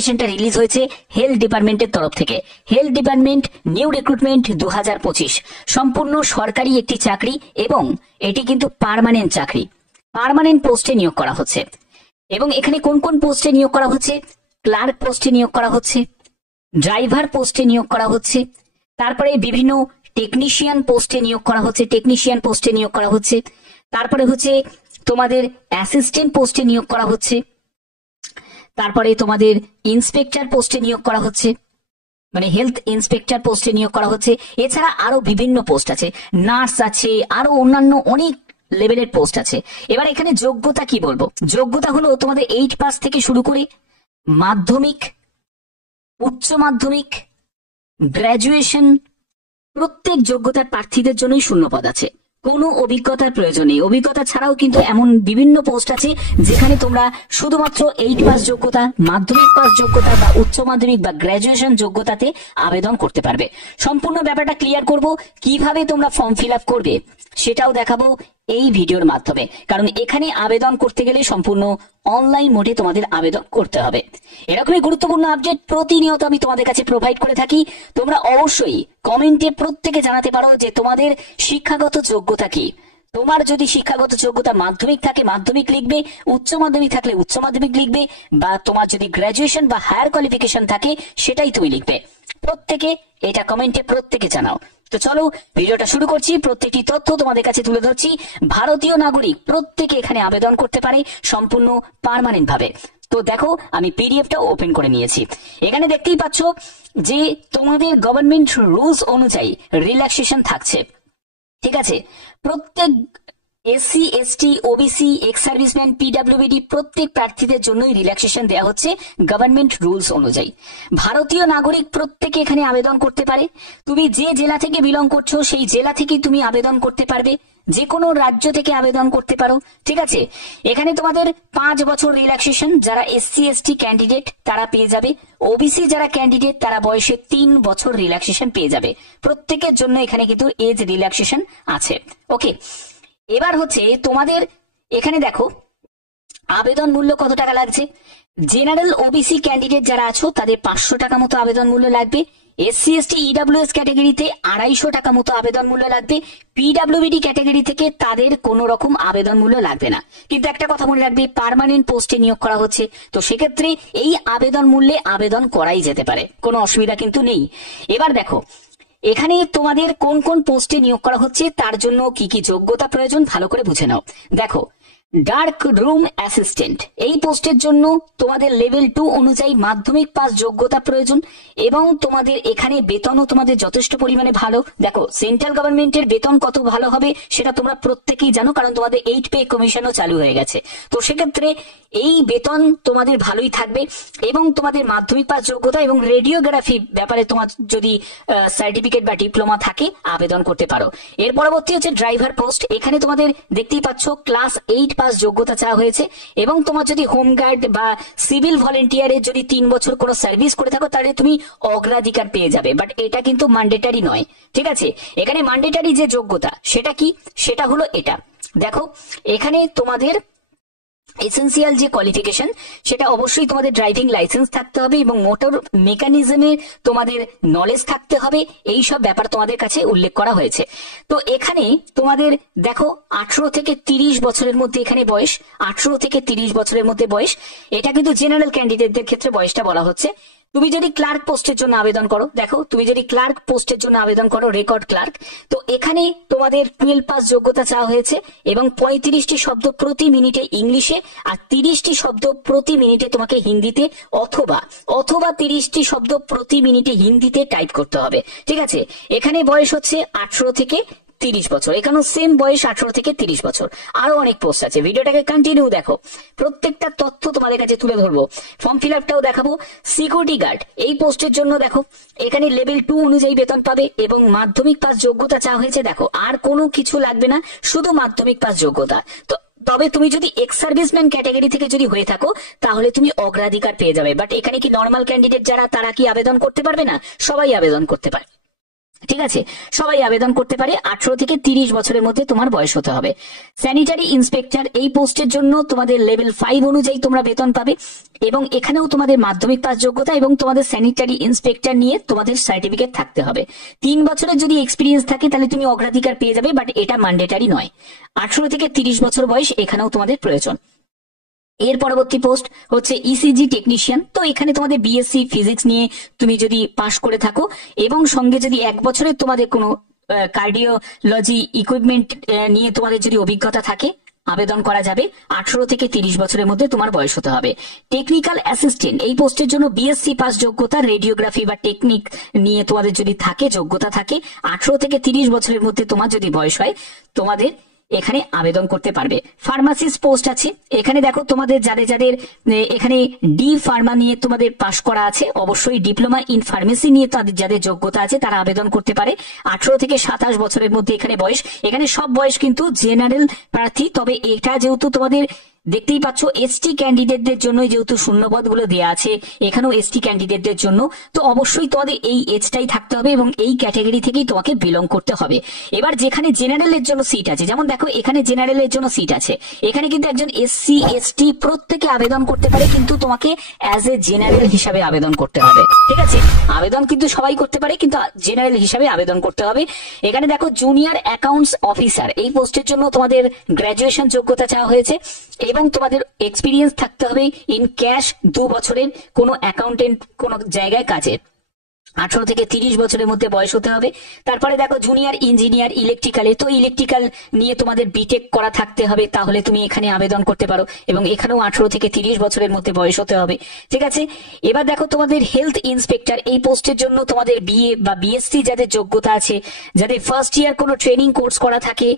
নোটিফিকেশনটা রিলিজ হয়েছে হেলথ ডিপার্টমেন্টের তরফ থেকে। হেলথ ডিপার্টমেন্ট নিউ রিক্রুটমেন্ট 2025 সম্পূর্ণ সরকারি একটি চাকরি এবং এটি কিন্তু পার্মানেন্ট চাকরি, পার্মানেন্ট পোস্টে নিয়োগ করা হচ্ছে। এবং এখানে কোন কোন পোস্টে নিয়োগ করা হচ্ছে? ক্লার্ক পোস্টে নিয়োগ করা হচ্ছে, ড্রাইভার পোস্টে নিয়োগ করা হচ্ছে, তারপরে বিভিন্ন টেকনিশিয়ান পোস্টে নিয়োগ করা হচ্ছে, টেকনিশিয়ান পোস্টে নিয়োগ করা হচ্ছে, তারপরে হচ্ছে তোমাদের অ্যাসিস্ট্যান্ট পোস্টে নিয়োগ করা হচ্ছে, তারপরে তোমাদের ইন্সপেক্টর পোস্টে নিয়োগ করা হচ্ছে, মানে হেলথ ইন্সপেক্টর পোস্টে নিয়োগ করা হচ্ছে। এছাড়া আরো বিভিন্ন পোস্ট আছে, নার্স আছে, আরো অন্যান্য অনেক লেভেলের পোস্ট আছে। এবার এখানে যোগ্যতা কি বলবো? যোগ্যতা হলো তোমাদের 8 পাস থেকে শুরু করে মাধ্যমিক, উচ্চ মাধ্যমিক, গ্রাজুয়েশন, প্রত্যেক যোগ্যতার প্রার্থীদের জন্যই শূন্যপদ আছে। কোনো অভিজ্ঞতার প্রয়োজন নেই। অভিজ্ঞতা ছাড়াও কিন্তু এমন বিভিন্ন পোস্ট আছে যেখানে তোমরা শুধুমাত্র 8 পাস যোগ্যতা, মাধ্যমিক পাস যোগ্যতা বা উচ্চ মাধ্যমিক বা গ্রাজুয়েশন যোগ্যতাতে আবেদন করতে পারবে। সম্পূর্ণ ব্যাপারটা ক্লিয়ার করব, কিভাবে তোমরা ফর্ম ফিল আপ করবে সেটাও দেখাবো এই ভিডিওর মাধ্যমে। কারণ এখানে আবেদন করতে গেলে সম্পূর্ণ অনলাইন মোডে তোমাদের আবেদন করতে হবে। এরকমই গুরুত্বপূর্ণ আপডেট প্রতিনিয়ত আমি তোমাদের কাছে প্রোভাইড করে থাকি। তোমরা অবশ্যই কমেন্টে প্রত্যেকে জানাতে পারো যে তোমাদের শিক্ষাগত যোগ্যতা কি। তোমার যদি শিক্ষাগত যোগ্যতা মাধ্যমিক থাকে মাধ্যমিক লিখবে, উচ্চ মাধ্যমিক থাকলে উচ্চ মাধ্যমিক লিখবে, বা তোমার যদি গ্রাজুয়েশন বা হায়ার কোয়ালিফিকেশন থাকে সেটাই তুমি লিখবে। প্রত্যেকে এটা কমেন্টে প্রত্যেকে জানাও। তো চলো ভিডিওটা শুরু করছি। প্রত্যেকটি তথ্য তোমাদের কাছে তুলে ধরছি। ভারতীয় নাগরিক প্রত্যেকে এখানে আবেদন করতে পারে সম্পূর্ণ পার্মানেন্ট ভাবে। তো দেখো আমি পিডিএফটা ওপেন করে নিয়েছি। এখানে দেখতেই পাচ্ছ যে তোমাদের গভর্নমেন্ট রুলস অনুযায়ী রিল্যাক্সেশন থাকছে, ঠিক আছে। প্রত্যেক SC, ST, OBC, ex serviceman, PWD প্রত্যেক প্রার্থীদের জন্যই রিল্যাক্সেশন দেওয়া হচ্ছে গভর্নমেন্ট রুলস অনুযায়ী। ভারতীয় নাগরিক প্রত্যেকে এখানে আবেদন করতে পারে। তুমি যে জেলা থেকে বিলং করছো সেই জেলা থেকেই তুমি আবেদন করতে পারবে, যে কোনো রাজ্য থেকে আবেদন করতে পারো, ঠিক আছে। এখানে তোমাদের 5 বছর রিল্যাক্সেশন, যারা এসসি এসটি ক্যান্ডিডেট তারা পেয়ে যাবে। ওবিসি যারা ক্যান্ডিডেট তারা বয়সে 3 বছর রিল্যাক্সেশন পেয়ে যাবে। প্রত্যেকের জন্য এখানে কিন্তু এজ রিল্যাক্সেশন আছে। ওকে, এবার হচ্ছে তোমাদের এখানে দেখো আবেদন মূল্য কত টাকা লাগছে। জেনারেল ওবিসি ক্যান্ডিডেট যারা আছো তাদের 500 টাকা মতো আবেদন মূল্য লাগবে। এসসি এসটি ইডব্লিউএস ক্যাটাগরিতে 250 টাকা মতো আবেদন মূল্য লাগবে। পিডব্লিউডি ক্যাটাগরি থেকে তাদের কোনো রকম আবেদন মূল্য লাগবে না। কিন্তু একটা কথা মনে রাখবে, পার্মানেন্ট পোস্টে নিয়োগ করা হচ্ছে, তো সেক্ষেত্রে এই আবেদন মূল্যে আবেদন করাই যেতে পারে, কোনো অসুবিধা কিন্তু নেই। এবার দেখো এখানে তোমাদের কোন কোন পোস্টে নিয়োগ করা হচ্ছে, তার জন্য কি কি যোগ্যতা প্রয়োজন ভালো করে বুঝে নাও। দেখো ডার্ক রুম অ্যাসিস্ট্যান্ট, এই পোস্টের জন্য তোমাদের লেভেল 2 অনুযায়ী মাধ্যমিক পাস যোগ্যতা প্রয়োজন এবং তোমাদের এখানে বেতনও তোমাদের যথেষ্ট পরিমাণে ভালো। দেখো সেন্ট্রাল গভর্নমেন্টের বেতন কত ভালো হবে সেটা তোমরা প্রত্যেকেই জানো, কারণ তোমাদের 8 পে কমিশনও চালু হয়ে গেছে। তো সেক্ষেত্রে এই বেতন তোমাদের ভালোই থাকবে এবং তোমাদের মাধ্যমিক পাস যোগ্যতা এবং রেডিওগ্রাফি ব্যাপারে তোমার যদি সার্টিফিকেট বা ডিপ্লোমা থাকে আবেদন করতে পারো। এর পরবর্তী হচ্ছে ড্রাইভার পোস্ট। এখানে তোমাদের দেখতেই পাচ্ছ ক্লাস 8 পাস যোগ্যতা চাওয়া হয়েছে এবং তোমার যদি হোমগার্ড বা সিভিল ভলেন্টিয়ারের যদি 3 বছর কোনো সার্ভিস করে থাকো তাহলে তুমি অগ্রাধিকার পেয়ে যাবে, বাট এটা কিন্তু ম্যান্ডেটারি নয়, ঠিক আছে। এখানে ম্যান্ডেটারি যে যোগ্যতা সেটা কি, সেটা হলো এটা। দেখো এখানে তোমাদের এসেন্সিয়াল যে কোয়ালিফিকেশন সেটা অবশ্যই তোমাদের ড্রাইভিং লাইসেন্স থাকতে হবে এবং মোটর মেকানিজমের তোমাদের নলেজ থাকতে হবে। এই সব ব্যাপার তোমাদের কাছে উল্লেখ করা হয়েছে। তো এখানে তোমাদের দেখো 18 থেকে 30 বছরের মধ্যে এখানে বয়স, 18 থেকে 30 বছরের মধ্যে বয়স। এটা কিন্তু জেনারেল ক্যান্ডিডেটদের ক্ষেত্রে বয়সটা বলা হচ্ছে। তুমি যদি ক্লার্ক পোস্টের জন্য আবেদন করো, দেখো তুমি যদি ক্লার্ক পোস্টের জন্য আবেদন করো রেকর্ড ক্লার্ক, তো এখানে তোমাদের 12 পাস যোগ্যতা চাওয়া হয়েছে এবং 35টি শব্দ প্রতি মিনিটে ইংলিশে আর 30টি শব্দ প্রতি মিনিটে তোমাকে হিন্দিতে অথবা 30টি শব্দ প্রতি মিনিটে হিন্দিতে টাইপ করতে হবে, ঠিক আছে। এখানে বয়স হচ্ছে 18 থেকে 30 বছর, এখানেও সেম বয়স 18 থেকে 30 বছর। আরো অনেক পোস্ট আছে, ভিডিওটাকে কন্টিনিউ দেখো, প্রত্যেকটা তথ্য তোমাদের কাছে তুলে ধরবো। ফর্ম ফিল আপটাও দেখাবো। সিকিউরিটি গার্ড এই পোস্টের জন্য দেখো এখানে লেভেল 2 অনুযায়ী বেতন পাবে এবং মাধ্যমিক পাস যোগ্যতা চাওয়া হয়েছে। দেখো আর কোনো কিছু লাগবে না, শুধু মাধ্যমিক পাস যোগ্যতা। তো তবে তুমি যদি এক্স সার্ভিসম্যান ক্যাটাগরি থেকে যদি হয়ে থাকো তাহলে তুমি অগ্রাধিকার পেয়ে যাবে, বাট এখানে কি নর্মাল ক্যান্ডিডেট যারা তারা কি আবেদন করতে পারবে না? সবাই আবেদন করতে পারে। ঠিক আছে, সবাই আবেদন করতে পারে। 18 থেকে 30 বছরের মধ্যে তোমার বয়স হতে হবে। স্যানিটারি ইন্সপেক্টর এই পোস্টের জন্য তোমাদের লেভেল 5 অনুযায়ী তোমরা বেতন পাবে, এবং এখানেও তোমাদের মাধ্যমিক পাস যোগ্যতা এবং তোমাদের স্যানিটারি ইন্সপেক্টর নিয়ে তোমাদের সার্টিফিকেট থাকতে হবে। 3 বছরের যদি এক্সপিরিয়েন্স থাকে তাহলে তুমি অগ্রাধিকার পেয়ে যাবে, বাট এটা ম্যান্ডেটারি নয়। 18 থেকে 30 বছর বয়স এখানেও তোমাদের প্রয়োজন। এর পরবর্তী পোস্ট হচ্ছে ইসিজি টেকনিশিয়ান। তো এখানে তোমাদের বিএসসি ফিজিক্স নিয়ে তুমি যদি পাশ করে থাকো এবং সঙ্গে যদি 1 বছরের তোমাদের কোনো কার্ডিওলজি ইকুইপমেন্ট নিয়ে তোমাদের যদি অভিজ্ঞতা থাকে আবেদন করা যাবে। 18 থেকে 30 বছরের মধ্যে তোমার বয়স হতে হবে। টেকনিক্যাল অ্যাসিস্ট্যান্ট এই পোস্টের জন্য বিএসসি পাস যোগ্যতা, রেডিওগ্রাফি বা টেকনিক নিয়ে তোমাদের যদি থাকে যোগ্যতা থাকে, 18 থেকে 30 বছরের মধ্যে তোমার যদি বয়স হয় তোমাদের এখানে আবেদন করতে পারবে। ফার্মাসিস্ট পোস্ট আছে। এখানে দেখো তোমাদের যাদের এখানে ডি ফার্মা নিয়ে তোমাদের পাশ করা আছে, অবশ্যই ডিপ্লোমা ইন ফার্মেসি নিয়ে তাদের যাদের যোগ্যতা আছে তারা আবেদন করতে পারে। 18 থেকে 27 বছরের মধ্যে এখানে বয়স। এখানে সব বয়স কিন্তু জেনারেল প্রার্থী, তবে এটা যেহেতু তোমাদের দেখতেই পাচ্ছ এসটি ক্যান্ডিডেটদের জন্য যেহেতু শূন্যপদগুলো দেওয়া আছে, এখানেও এসটি ক্যান্ডিডেটদের জন্য, তো অবশ্যই তোমাদের এই এজটাই থাকতে হবে এবং এই ক্যাটাগরি থেকেই তোমাকে বিলং করতে হবে। এবার যেখানে জেনারেলের জন্য সিট আছে, যেমন দেখো এখানে জেনারেলের জন্য সিট আছে, এখানে কিন্তু একজন এসসি এসটি প্রত্যেকে আবেদন করতে পারে, কিন্তু তোমাকে অ্যাজ এ জেনারেল হিসাবে আবেদন করতে হবে। ঠিক আছে, আবেদন কিন্তু সবাই করতে পারে, কিন্তু জেনারেল হিসাবে আবেদন করতে হবে। এখানে দেখো জুনিয়র অ্যাকাউন্টস অফিসার এই পোস্টের জন্য তোমাদের গ্র্যাজুয়েশন যোগ্যতা চাওয়া হয়েছে এবং তোমাদের এক্সপিরিয়েন্স থাকতে হবে ইন ক্যাশ 2 বছরের কোনো অ্যাকাউন্টেন্ট কোনো জায়গায় কাজে। 18 থেকে 30 বছরের মধ্যে বয়স হতে হবে। তারপরে দেখো জুনিয়র ইঞ্জিনিয়ার ইলেকট্রিক্যালে, তো ইলেকট্রিক্যাল নিয়ে তোমাদের বিটেক করা থাকতে হবে, তাহলে তুমি এখানে আবেদন করতে পারো এবং এখানেও 18 থেকে 30 বছরের মধ্যে বয়স হতে হবে। ঠিক আছে, এবার দেখো তোমাদের হেলথ ইন্সপেক্টর এই পোস্টের জন্য তোমাদের বিএ বা বিএসসি যাদের যোগ্যতা আছে, যাদের ফার্স্ট ইয়ার কোনো ট্রেনিং কোর্স করা থাকে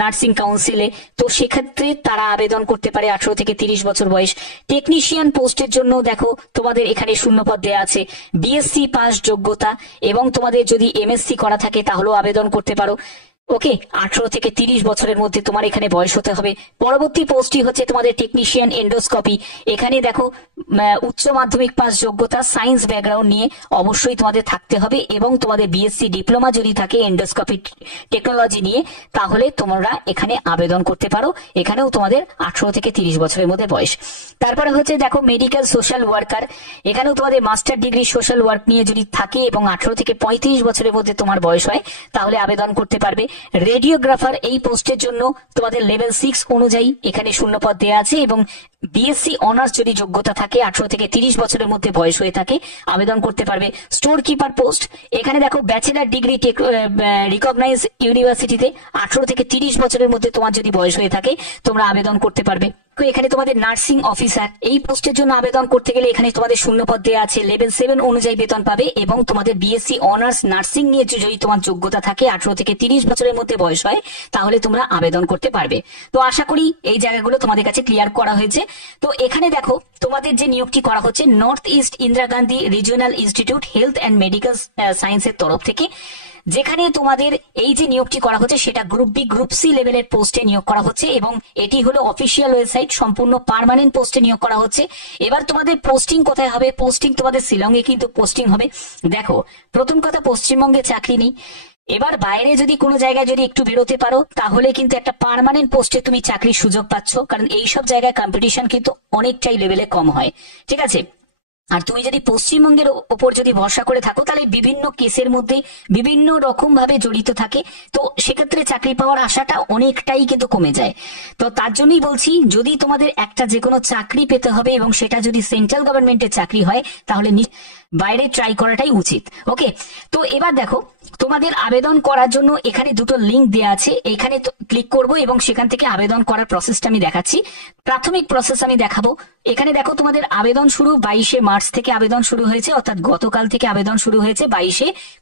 নার্সিং কাউন্সিলে, তো সেক্ষেত্রে তারা আবেদন করতে পারে 18 থেকে 30 বছর বয়স। টেকনিশিয়ান পোস্টের জন্য দেখো তোমাদের এখানে শূন্যপদ দেওয়া আছে, বিএসসি পাস যোগ্যতা এবং তোমাদের যদি এমএসসি করা থাকে তাহলেও আবেদন করতে পারো। ওকে, 18 থেকে 30 বছরের মধ্যে তোমার এখানে বয়স হতে হবে। পরবর্তী পোস্টটি হচ্ছে তোমাদের টেকনিশিয়ান এন্ডোস্কোপি। এখানে দেখো উচ্চ মাধ্যমিক পাস যোগ্যতা, সায়েন্স ব্যাকগ্রাউন্ড নিয়ে অবশ্যই তোমাদের থাকতে হবে এবং তোমাদের বিএসসি ডিপ্লোমা যদি থাকে এন্ডোস্কোপি টেকনোলজি নিয়ে তাহলে তোমরা এখানে আবেদন করতে পারো। এখানেও তোমাদের 18 থেকে 30 বছরের মধ্যে বয়স। তারপরে হচ্ছে দেখো মেডিকেল সোশ্যাল ওয়ার্কার, এখানেও তোমাদের মাস্টার ডিগ্রি সোশ্যাল ওয়ার্ক নিয়ে যদি থাকে এবং 18 থেকে 35 বছরের মধ্যে তোমার বয়স হয় তাহলে আবেদন করতে পারবে। রেডিওগ্রাফার এই পোস্টের জন্য তোমাদের লেভেল 6 অনুযায়ী এখানে শূন্যপদ দেওয়া আছে এবং বিএসসি অনার্স যদি যোগ্যতা থাকে 18 থেকে 30 বছরের মধ্যে বয়স হয়ে থাকে আবেদন করতে পারবে। স্টোর কিপার পোস্ট, এখানে দেখো ব্যাচেলার ডিগ্রি রিকগনাইজ ইউনিভার্সিটিতে 18 থেকে 30 বছরের মধ্যে তোমার যদি বয়স হয়ে থাকে তোমরা আবেদন করতে পারবে। এখানে তোমাদের নার্সিং অফিসার এই পোস্টের জন্য আবেদন করতে গেলে এখানে তোমাদের শূন্যপদ দেওয়া আছে, লেভেল 7 অনুযায়ী বেতন পাবে এবং তোমাদের বিএসসি অনার্স নার্সিং নিয়ে যদি তোমার যোগ্যতা থাকে 18 থেকে 30 বছরের মধ্যে বয়স হয় তাহলে তোমরা আবেদন করতে পারবে। তো আশা করি এই জায়গাগুলো তোমাদের কাছে ক্লিয়ার করা হয়েছে। তো এখানে দেখো তোমাদের যে নিয়োগটি করা হচ্ছে north east Indira Gandhi regional institute health and medical সায়েন্সের তরফ থেকে, যেখানে তোমাদের এই যে নিয়োগটি করা হচ্ছে সেটা গ্রুপ বি গ্রুপ সি লেভেলের পোস্টে নিয়োগ করা হচ্ছে এবং এটি হলো অফিসিয়াল ওয়েবসাইট, সম্পূর্ণ পার্মানেন্ট পোস্টে নিয়োগ করা হচ্ছে। এবার তোমাদের পোস্টিং কোথায় হবে? পোস্টিং তোমাদের শিলংয়ে কিন্তু পোস্টিং হবে। দেখো প্রথম কথা, পশ্চিমবঙ্গে চাকরি নেই, এবার বাইরে যদি কোনো জায়গায় যদি একটু বেরোতে পারো তাহলে কিন্তু একটা পার্মানেন্ট পোস্টে তুমি চাকরির সুযোগ পাচ্ছ, কারণ এইসব জায়গায় কম্পিটিশন কিন্তু অনেকটাই লেভেলে কম হয়। ঠিক আছে, আর তুমি যদি পশ্চিমবঙ্গের ওপর যদি ভরসা করে থাকো তাহলে বিভিন্ন কেসের মধ্যে বিভিন্ন রকম ভাবে জড়িত থাকে, তো সেক্ষেত্রে চাকরি পাওয়ার আশাটা অনেকটাই কিন্তু কমে যায়। তো তার জন্যই বলছি যদি তোমাদের একটা যে কোনো চাকরি পেতে হবে এবং সেটা যদি সেন্ট্রাল গভর্নমেন্টের চাকরি হয় তাহলে বাইরে ট্রাই করাটাই উচিত। ওকে, তো এবার দেখো তোমাদের আবেদন করার জন্য এখানে দুটো লিঙ্ক দেওয়া আছে, এখানে ক্লিক করব এবং সেখান থেকে আবেদন করার প্রসেসটা আমি দেখাচ্ছি। প্রাথমিক প্রসেস আমি দেখাবো। এখানে দেখো তোমাদের আবেদন শুরু 22শে মার্চ থেকে আবেদন শুরু হয়েছে, অর্থাৎ গতকাল থেকে আবেদন শুরু হয়েছে।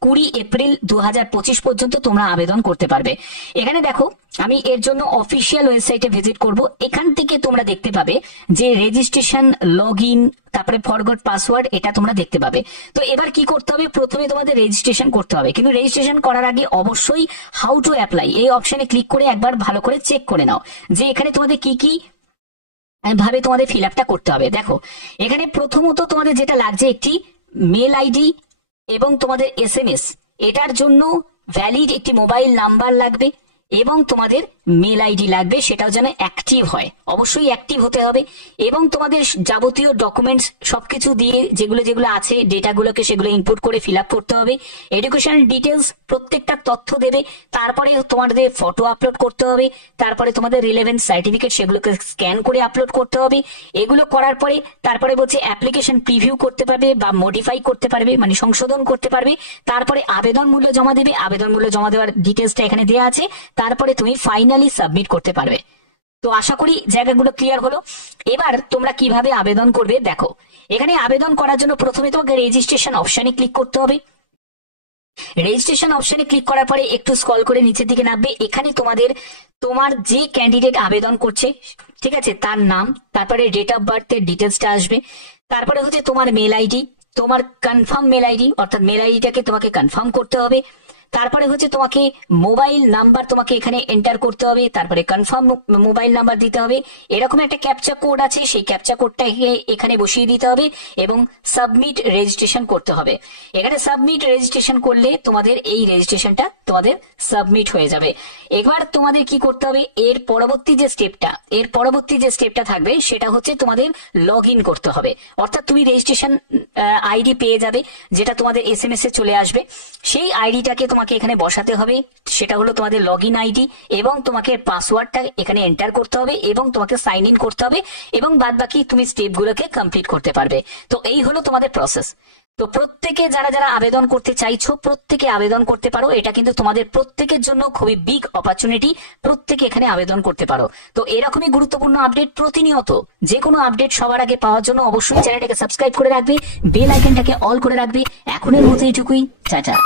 20 এপ্রিল 2025 পর্যন্ত তোমরা আবেদন করতে পারবে। এখানে দেখো আমি এর জন্য অফিসিয়াল ওয়েবসাইটে ভিজিট করব। এখান থেকে তোমরা দেখতে পাবে যে রেজিস্ট্রেশন, লগ ইন, তারপরে ফরগট পাসওয়ার্ড, এটা তোমরা দেখতে পাবে। তো এবার কি করতে হবে? প্রথমে তোমাদের রেজিস্ট্রেশন করতে হবে, কিন্তু রেজিস্ট্রেশন করার আগে অবশ্যই হাউ টু অ্যাপ্লাই এই অপশনে ক্লিক করে একবার ভালো করে চেক করে নাও যে এখানে তোমাদের কি কি ভাবে তোমাদের ফিল আপটা করতে হবে। দেখো এখানে প্রথমত তোমাদের যেটা লাগছে একটি মেল আইডি এবং তোমাদের এসএমএস, এটার জন্য ভ্যালিড একটি মোবাইল নাম্বার লাগবে এবং তোমাদের মেল আইডি লাগবে, সেটাও যেন অ্যাক্টিভ হয়, অবশ্যই অ্যাক্টিভ হতে হবে। এবং তোমাদের যাবতীয় ডকুমেন্টস সবকিছু দিয়ে যেগুলো যেগুলো আছে ডেটাগুলোকে সেগুলো ইনপুট করে ফিল আপ করতে হবে। এডুকেশনাল ডিটেলস প্রত্যেকটা তথ্য দেবে, তারপরে তোমাদের ফটো আপলোড করতে হবে, তারপরে তোমাদের রিলেভেন্ট সার্টিফিকেট সেগুলোকে স্ক্যান করে আপলোড করতে হবে। এগুলো করার পরে তারপরে বলছে অ্যাপ্লিকেশন প্রিভিউ করতে পারবে বা মডিফাই করতে পারবে, মানে সংশোধন করতে পারবে। তারপরে আবেদন মূল্য জমা দেবে, আবেদন মূল্য জমা দেওয়ার ডিটেলসটা এখানে দেওয়া আছে। তারপরে তুমি ফাইনালি সাবমিট করতে পারবে। তো আশা করি জায়গাগুলো ক্লিয়ার হলো। এবার তোমরা কিভাবে আবেদন করবে দেখো। এখানে আবেদন করার জন্য প্রথমে তোমাকে রেজিস্ট্রেশন অপশনে ক্লিক করতে হবে। রেজিস্ট্রেশন অপশনে ক্লিক করার পরে একটু স্ক্রল করে নিচের দিকে নামবে। এখানে তোমার যে ক্যান্ডিডেট আবেদন করছে, ঠিক আছে, তার নাম, তারপরে ডেট অফ বার্থের ডিটেলসটা আসবে, তারপরে হচ্ছে তোমার মেল আইডি, তোমার কনফার্ম মেল আইডি, অর্থাৎ মেল আইডিটাকে তোমাকে কনফার্ম করতে হবে। তারপরে হচ্ছে তোমাকে মোবাইল নাম্বার তোমাকে এখানে এন্টার করতে হবে, তারপরে কনফার্ম মোবাইল নাম্বার দিতে হবে। এরকম একটা ক্যাপচা কোড আছে, সেই ক্যাপচা কোডটা এখানে বসিয়ে দিতে হবে এবং সাবমিট রেজিস্ট্রেশন করতে হবে। এখানে সাবমিট রেজিস্ট্রেশন করলে তোমাদের এই রেজিস্ট্রেশনটা তোমাদের সাবমিট হয়ে যাবে। এবার তোমাদের কি করতে হবে, এর পরবর্তী যে স্টেপটা থাকবে সেটা হচ্ছে তোমাদের লগ ইন করতে হবে। অর্থাৎ তুমি রেজিস্ট্রেশন আইডি পেয়ে যাবে, যেটা তোমাদের SMS এ চলে আসবে। সেই আইডিটাকে তোমাকে এখানে বসাতে হবে, সেটা হলো তোমাদের লগ ইন আইডি, এবং তোমাকে পাসওয়ার্ডটা এখানে এন্টার করতে হবে এবং তোমাকে সাইন ইন করতে হবে, এবং বাদ বাকি তুমি স্টেপগুলোকে কমপ্লিট করতে পারবে। তো এই হলো তোমাদের প্রসেস। তো প্রত্যেকে যারা যারা আবেদন করতে চাইছো প্রত্যেকে আবেদন করতে পারো। এটা কিন্তু তোমাদের প্রত্যেকের জন্য খুবই বিগ অপরচুনিটি, প্রত্যেকে এখানে আবেদন করতে পারো। তো এরকমই গুরুত্বপূর্ণ আপডেট প্রতিনিয়ত যে কোনো আপডেট সবার আগে পাওয়ার জন্য অবশ্যই চ্যানেলটাকে সাবস্ক্রাইব করে রাখবে, বেল আইকনটাকে অল করে রাখবে। এখনের মতো এইটুকুই, টাটা।